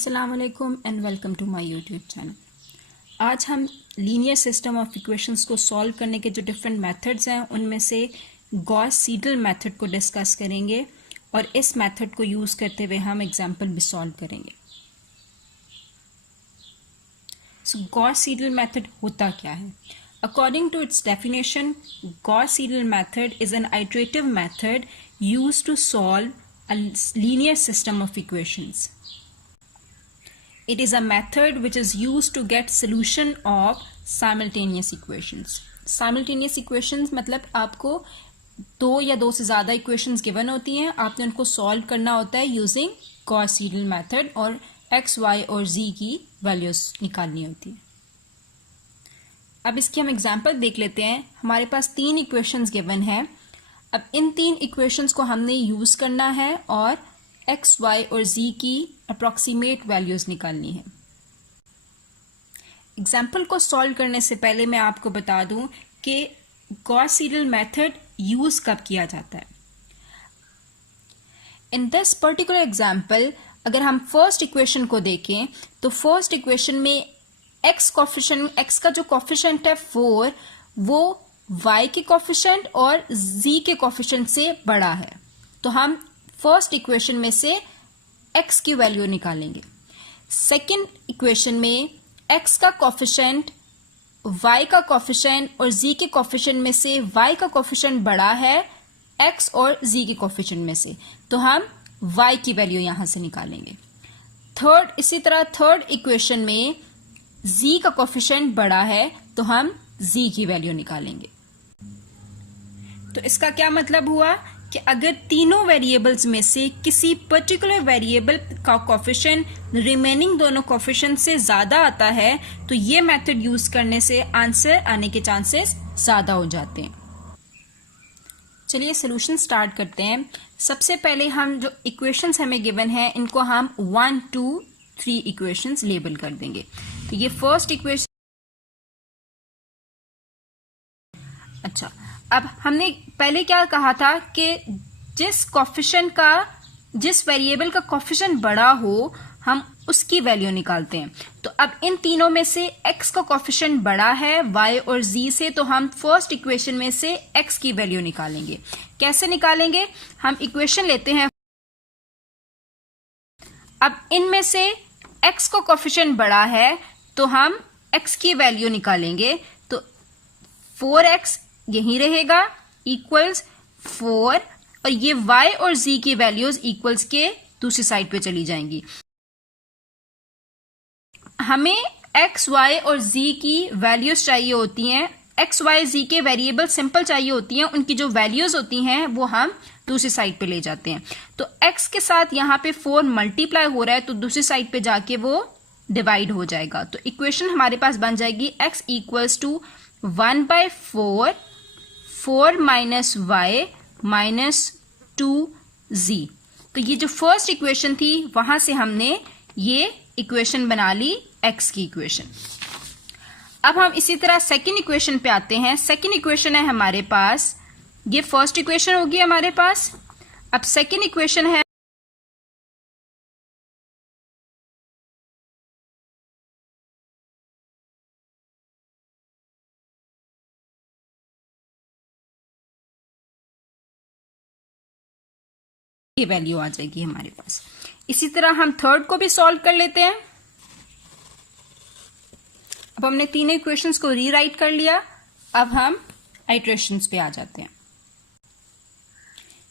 अस्सलाम वालेकुम and welcome to my YouTube channel. आज हम लीनियर सिस्टम ऑफ इक्वेशंस को सॉल्व करने के जो डिफरेंट मेथड्स हैं उनमें से गॉस सीडल मेथड को डिस्कस करेंगे और इस मेथड को यूज़ करते हुए हम एग्जांपल भी सॉल्व करेंगे। सो गॉस सीडल मेथड होता क्या है? According to its definition, Gauss-Seidel method is an iterative method used to solve a linear system of equations. It is a method which is used to get solution of simultaneous equations. Simultaneous equations मतलब आपको दो या दो से ज़्यादा equations given होती हैं, आपने उनको solve करना होता है using Gauss-Seidel method और x, y और z की values निकालनी होती है। अब इसकी हम एग्जाम्पल देख लेते हैं। हमारे पास तीन इक्वेशंस गिवन हैं। अब इन तीन इक्वेशंस को हमने यूज़ करना है और x, y और z की अप्रॉक्सीमेट वैल्यूज़ निकालनी है। एग्जाम्पल को सॉल्व करने से पहले मैं आपको बता दूं कि गॉस-सीडल मेथड यूज़ कब किया जाता है। इन दिस पर्टिकुलर एग्जाम्पल अगर हम फर्स्ट इक्वेशन को देखें तो फर्स्ट इक्वेशन में x का जो कॉफिशेंट है 4 वो y के कॉफिशेंट और z के कॉफिशेंट से बड़ा है, तो हम फर्स्ट इक्वेशन में से x की वैल्यू निकालेंगे। सेकंड इक्वेशन में x का कॉफिशेंट y का कॉफिशेंट और z के कॉफिशेंट में से y का कॉफिशेंट बड़ा है x और z के कॉफिशेंट में से, तो हम y की वैल्यू यहां से निकालेंगे। इसी तरह थर्ड इक्वेशन में z का कोफिशिएंट बड़ा है तो हम z की वैल्यू निकालेंगे। तो इसका क्या मतलब हुआ कि अगर तीनों वेरिएबल्स में से किसी पर्टिकुलर वेरिएबल का कोफिशिएंट रिमेनिंग दोनों कोफिशिएंट से ज्यादा आता है तो ये मेथड यूज करने से आंसर आने के चांसेस ज्यादा हो जाते हैं। चलिए सॉल्यूशन स्टार्ट करते हैं। सबसे पहले हम जो इक्वेशंस हमें गिवन है इनको हम 1, 2, 3 इक्वेशंस लेबल कर देंगे। तो ये फर्स्ट इक्वेशन। अच्छा, अब हमने पहले क्या कहा था कि जिस वेरिएबल का कोफिशिएंट बड़ा हो हम उसकी वैल्यू निकालते हैं। तो अब इन तीनों में से x का कोफिशिएंट बड़ा है y और z से, तो हम फर्स्ट इक्वेशन में से x की वैल्यू निकालेंगे। कैसे निकालेंगे? हम इक्वेशन लेते हैं। अब इनमें से x का कोफिशिएंट बड़ा है तो हम x की वैल्यू निकालेंगे। तो 4x यही रहेगा इक्वल्स 4 और ये y और z की वैल्यूज इक्वल्स के दूसरी साइड पे चली जाएंगी। हमें x, y और z की वैल्यूज चाहिए होती हैं। x, y, z के वेरिएबल सिंपल चाहिए होती हैं, उनकी जो वैल्यूज होती हैं वो हम दूसरी साइड पे ले जाते हैं। तो x के साथ यहाँ पे 4 मल्टीप्लाई हो रहा है तो दूसरी साइड पे जाके वो डिवाइड हो जाएगा। तो इक्वेशन हमारे पास बन जाएगी x equals to 1/4 4 minus y minus 2z। तो ये जो फर्स्ट इक्वेशन थी वहां से हमने ये इक्वेशन बना ली x की इक्वेशन। अब हम इसी तरह सेकेंड इक्वेशन पे आते हैं। सेकेंड इक्वेशन है हमारे पास, ये फर्स्ट इक्वेशन होगी हमारे पास। अब सेकेंड इक्वेशन है ये वैल्यू आ जाएगी हमारे पास। इसी तरह हम थर्ड को भी सॉल्व कर लेते हैं। अब हमने तीनों इक्वेशंस को रीराइट कर लिया। अब हम आइट्रेशंस पे आ जाते हैं।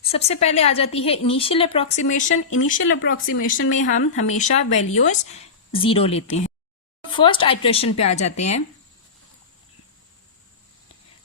सबसे पहले आ जाती है इनिशियल अप्रोक्सीमेशन। इनिशियल अप्रोक्सीमेशन में हम हमेशा वैल्यूज 0 लेते हैं। फर्स्ट आइट्रेशन पे आ जाते हैं।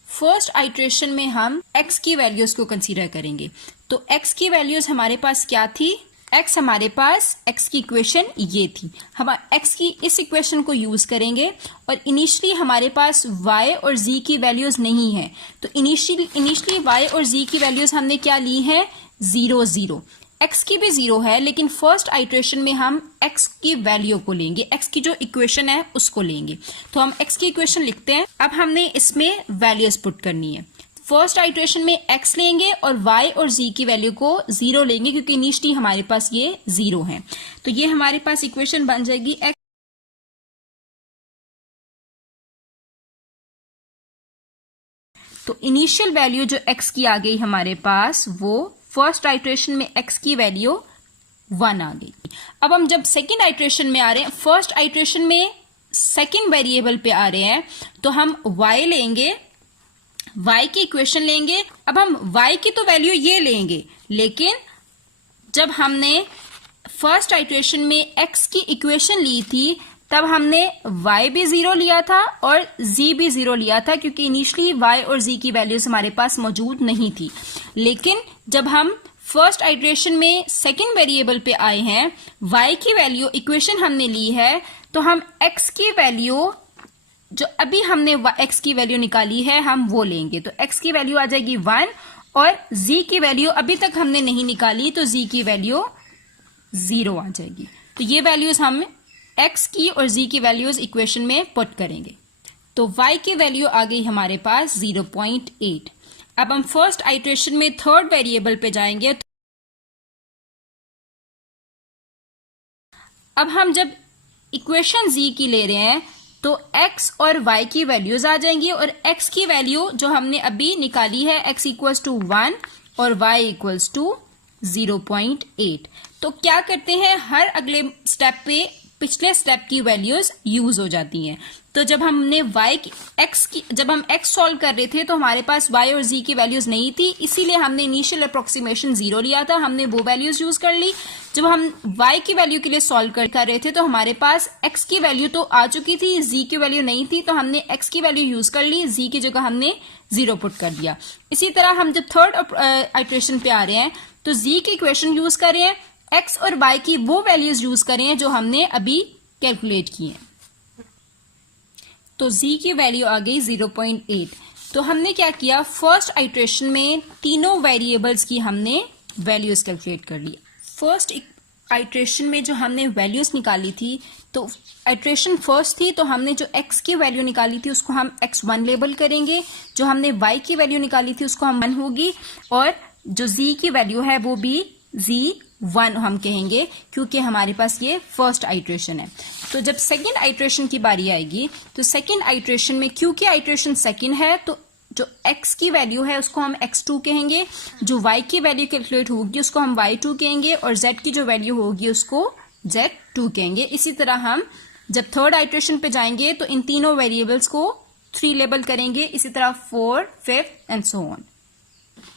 फर्स्ट आइट्रेशन में हम x की वैल्यूज को कंसीडर करेंगे। तो x की वैल्यूज हमारे पास क्या थी? x की इक्वेशन ये थी। हम x की इस इक्वेशन को यूज करेंगे और इनिशियली हमारे पास y और z की वैल्यूज नहीं है, तो इनिशियली y और z की वैल्यूज हमने क्या ली है? 0, 0। x की भी 0 है, लेकिन फर्स्ट आइट्रेशन में हम x की वैल्यू को लेंगे, x की जो इक्वेशन है उसको लेंगे। तो हम x की इक्वेशन लिखते हैं। अब हमने इसमें वैल्यूज पुट करनी है। फर्स्ट आइटरेशन में x लेंगे और y और z की वैल्यू को 0 लेंगे क्योंकि इनिशियली हमारे पास ये 0 है। तो ये हमारे पास इक्वेशन बन जाएगी x। तो इनिशियल वैल्यू जो x की आ गई हमारे पास, वो फर्स्ट आइटरेशन में x की वैल्यू 1 आ गई। अब हम जब सेकेंड आइटरेशन में आ रहे हैं, फर्स्ट आइटरेशन में सेकेंड वेरिएबल पे आ रहे हैं, तो हम y लेंगे, y की इक्वेशन लेंगे। अब हम y की तो वैल्यू ये लेंगे, लेकिन जब हमने फर्स्ट आइटरेशन में x की इक्वेशन ली थी तब हमने y भी 0 लिया था और z भी 0 लिया था, क्योंकि इनिशियली y और z की वैल्यूज हमारे पास मौजूद नहीं थी। लेकिन जब हम फर्स्ट आइटरेशन में सेकेंड वेरिएबल पे आए हैं, y की वैल्यू इक्वेशन हमने ली है, तो हम x की वैल्यू जो अभी हमने x की वैल्यू निकाली है हम वो लेंगे। तो x की वैल्यू आ जाएगी 1 और z की वैल्यू अभी तक हमने नहीं निकाली, तो z की वैल्यू 0 आ जाएगी। तो ये वैल्यूज हम x की और z की वैल्यूज इक्वेशन में पुट करेंगे। तो y की वैल्यू आ गई हमारे पास 0.8। अब हम फर्स्ट आइटरेशन में थर्ड वेरिएबल पे जाएंगे। अब हम जब इक्वेशन z की ले रहे हैं तो x और y की वैल्यूज आ जाएंगी, और x की वैल्यू जो हमने अभी निकाली है x इक्वल्स टू 1 और y इक्वल्स टू 0.8। तो क्या करते हैं, हर अगले स्टेप पे पिछले स्टेप की वैल्यूज यूज हो जाती हैं। तो जब हमने जब हम x सॉल्व कर रहे थे तो हमारे पास y और z की वैल्यूज नहीं थी, इसीलिए हमने इनिशियल अप्रोक्सीमेशन 0 लिया था, हमने वो वैल्यूज यूज कर ली। जब हम y की वैल्यू के लिए सॉल्व कर रहे थे तो हमारे पास x की वैल्यू तो आ चुकी थी, z की वैल्यू नहीं थी, तो हमने x की वैल्यू यूज कर ली, z की जगह हमने 0 पुट कर दिया। इसी तरह हम जब थर्ड आइटरेशन पे आ रहे हैं तो z की इक्वेशन यूज कर रहे हैं, x और y की वो वैल्यूज यूज कर रहे हैं जो हमने अभी कैलकुलेट की हैं। तो z की वैल्यू आ गई 0.8। तो हमने क्या किया, फर्स्ट आइटरेशन में तीनों वेरिएबल्स की हमने वैल्यूज कैलकुलेट कर ली। फर्स्ट आइटरेशन में जो हमने वैल्यूज निकाली थी, तो आइटरेशन फर्स्ट थी, तो हमने जो x की वैल्यू निकाली थी उसको हम x1 लेबल करेंगे, जो हमने y की वैल्यू निकाली थी उसको हम 1 होगी, और जो z की वैल्यू है वो भी z1 हम कहेंगे, क्योंकि हमारे पास ये फर्स्ट आइटरेशन है। तो जब सेकेंड आइटरेशन की बारी आएगी तो सेकेंड आइटरेशन में क्योंकि आइटरेशन सेकेंड है तो जो x की वैल्यू है उसको हम x2 कहेंगे, जो y की वैल्यू कैलकुलेट होगी उसको हम y2 कहेंगे, और z की जो वैल्यू होगी उसको z2 कहेंगे। इसी तरह हम जब थर्ड आइटरेशन पे जाएंगे तो इन तीनों वेरिएबल्स को 3 लेबल करेंगे, इसी तरह 4, 5 and so on.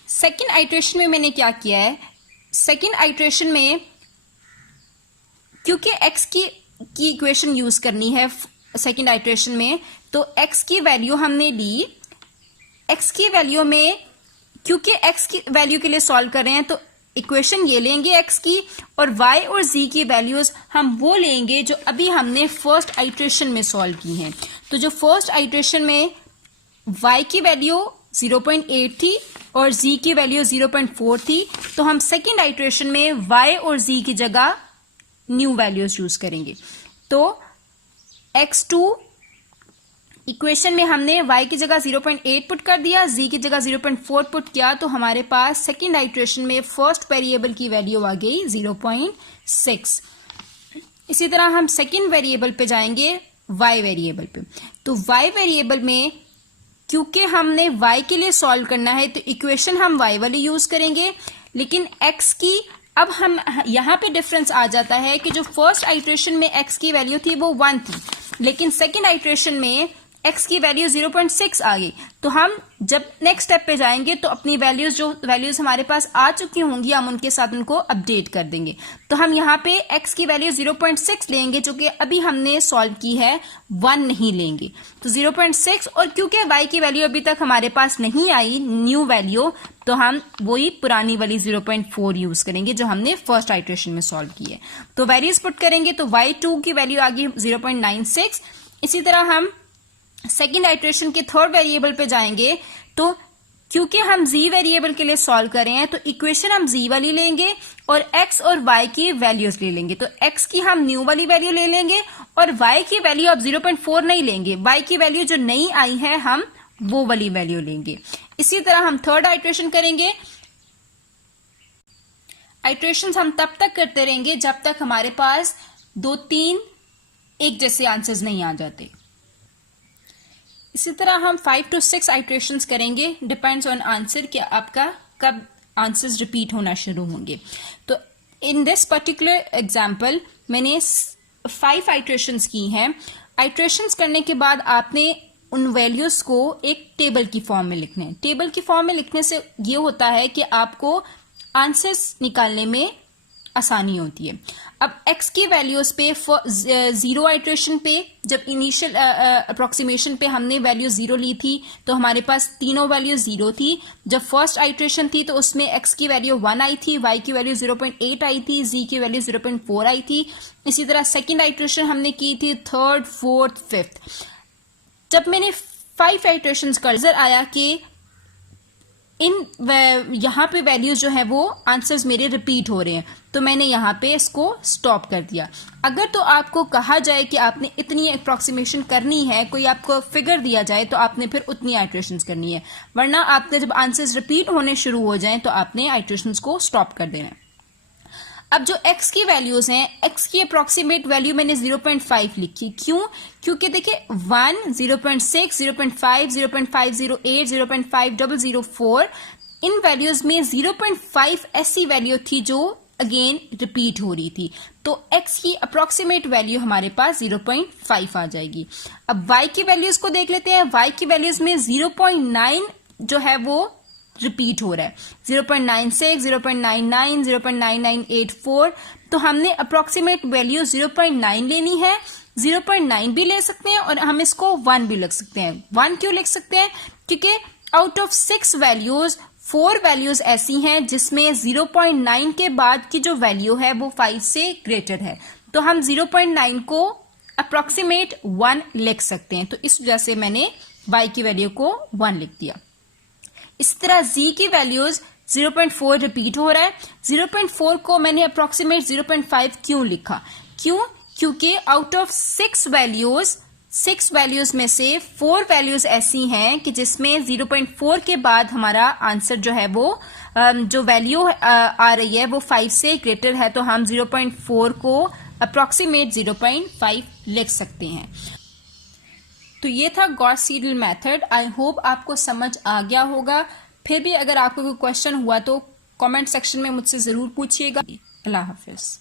Second iteration में मैंने क्या किया है, सेकेंड आइटरेशन में क्योंकि x की इक्वेशन यूज करनी है सेकेंड आइटरेशन में, तो x की वैल्यू हमने ली। x की वैल्यू में क्योंकि x की वैल्यू के लिए सॉल्व कर रहे हैं तो इक्वेशन ये लेंगे x की, और y और z की वैल्यूज हम वो लेंगे जो अभी हमने फर्स्ट आइटरेशन में सॉल्व की हैं। तो जो फर्स्ट आइटरेशन में y की वैल्यू 0.8 थी और z की वैल्यू 0.4 थी, तो हम सेकेंड आइटरेशन में y और z की जगह न्यू वैल्यूज यूज करेंगे। तो x2 इक्वेशन में हमने y की जगह 0.8 पुट कर दिया, z की जगह 0.4 पुट किया, तो हमारे पास सेकेंड आइटरेशन में फर्स्ट वेरिएबल की वैल्यू आ गई 0.6। इसी तरह हम सेकेंड वेरिएबल पे जाएंगे, y वेरिएबल पे। तो y वेरिएबल में क्योंकि हमने y के लिए सॉल्व करना है तो इक्वेशन हम y वाली यूज करेंगे, लेकिन x की अब हम यहां पे डिफरेंस आ जाता है कि जो फर्स्ट आइटरेशन में x की वैल्यू थी वो 1 थी, लेकिन सेकेंड आइटरेशन में x की वैल्यू 0.6 आ गई। तो हम जब नेक्स्ट स्टेप पे जाएंगे तो अपनी वैल्यूज हमारे पास आ चुकी होंगी, हम उनके साथ उनको अपडेट कर देंगे। तो हम यहाँ पे x की वैल्यू 0.6 लेंगे, जो कि अभी हमने सॉल्व की है, 1 नहीं लेंगे। तो 0.6, और क्योंकि y की वैल्यू अभी तक हमारे पास नहीं आई न्यू वैल्यू, तो हम वही पुरानी वाली 0.4 यूज करेंगे जो हमने फर्स्ट आइटरेशन में सॉल्व की है। तो वैल्यूज पुट करेंगे तो y2 की वैल्यू आ गई 0.96। इसी तरह हम सेकेंड आइटरेशन के थर्ड वेरिएबल पे जाएंगे, तो क्योंकि हम z वेरिएबल के लिए सॉल्व कर रहे हैं तो इक्वेशन हम z वाली लेंगे और x और y की वैल्यूज ले लेंगे। तो x की हम न्यू वाली वैल्यू ले लेंगे और y की वैल्यू अब 0.4 नहीं लेंगे, y की वैल्यू जो नई आई है हम वो वाली वैल्यू लेंगे। इसी तरह हम थर्ड आइट्रेशन करेंगे। आइट्रेशंस हम तब तक करते रहेंगे जब तक हमारे पास 2-3 एक जैसे आंसर्स नहीं आ जाते। इसी तरह हम 5 to 6 आइट्रेशंस करेंगे, डिपेंड्स ऑन आंसर कि आपका कब आंसर्स रिपीट होना शुरू होंगे। तो इन दिस पर्टिकुलर एग्जाम्पल मैंने 5 आइट्रेशंस की हैं। आइट्रेशंस करने के बाद आपने उन वैल्यूज को एक टेबल की फॉर्म में लिखने हैं। टेबल की फॉर्म में लिखने से ये होता है कि आपको आंसर्स निकालने में आसानी होती है। अब x की वैल्यूज पे जीरो आइट्रेशन पे जब इनिशियल अप्रोक्सीमेशन पे हमने वैल्यू 0 ली थी तो हमारे पास तीनों वैल्यू 0 थी। जब फर्स्ट आइट्रेशन थी तो उसमें x की वैल्यू 1 आई थी, y की वैल्यू 0.8 आई थी, z की वैल्यू 0.4 आई थी। इसी तरह सेकेंड आइट्रेशन हमने की थी, थर्ड, फोर्थ, फिफ्थ। जब मैंने 5 आइट्रेशंस का नजर आया कि यहाँ पे वैल्यूज जो है वो आंसर्स मेरे रिपीट हो रहे हैं, तो मैंने यहाँ पे इसको स्टॉप कर दिया। अगर तो आपको कहा जाए कि आपने इतनी अप्रोक्सीमेशन करनी है, कोई आपको फिगर दिया जाए तो आपने फिर उतनी आइट्रेशंस करनी है, वरना आपने जब आंसर्स रिपीट होने शुरू हो जाएं तो आपने आइट्रेशंस को स्टॉप कर देना है। अब जो x की वैल्यूज हैं, x की अप्रोक्सीमेट वैल्यू मैंने 0.5 लिखी। क्यों? क्योंकि देखिए 1, 0.6, 0.5, 0.508, 0.5004 इन वैल्यूज में 0.5 ऐसी वैल्यू थी जो अगेन रिपीट हो रही थी, तो x की अप्रोक्सीमेट वैल्यू हमारे पास 0.5 आ जाएगी। अब y की वैल्यूज को देख लेते हैं। y की वैल्यूज में 0.9 जो है वो रिपीट हो रहा है, 0.96, 0.99, 0.9984। तो हमने अप्रोक्सीमेट वैल्यू 0.9 लेनी है। 0.9 भी ले सकते हैं और हम इसको 1 भी लिख सकते हैं। 1 क्यों लिख सकते हैं? क्योंकि आउट ऑफ 6 वैल्यूज 4 वैल्यूज ऐसी हैं जिसमें 0.9 के बाद की जो वैल्यू है वो 5 से ग्रेटर है, तो हम 0.9 को अप्रोक्सीमेट 1 लिख सकते हैं। तो इस वजह से मैंने y की वैल्यू को 1 लिख दिया। इस तरह z की वैल्यूज 0.4 रिपीट हो रहा है। 0.4 को मैंने अप्रोक्सीमेट 0.5 क्यों लिखा? क्यों? क्योंकि आउट ऑफ 6 वैल्यूज में से 4 वैल्यूज ऐसी हैं कि जिसमें 0.4 के बाद हमारा आंसर जो है वो जो वैल्यू आ रही है वो 5 से ग्रेटर है, तो हम 0.4 को अप्रोक्सीमेट 0.5 लिख सकते हैं। तो ये था Gauss Seidel method. I hope आपको समझ आ गया होगा। फिर भी अगर आपको कोई क्वेश्चन हुआ तो कमेंट सेक्शन में मुझसे जरूर पूछिएगा। अल्लाह हाफिज।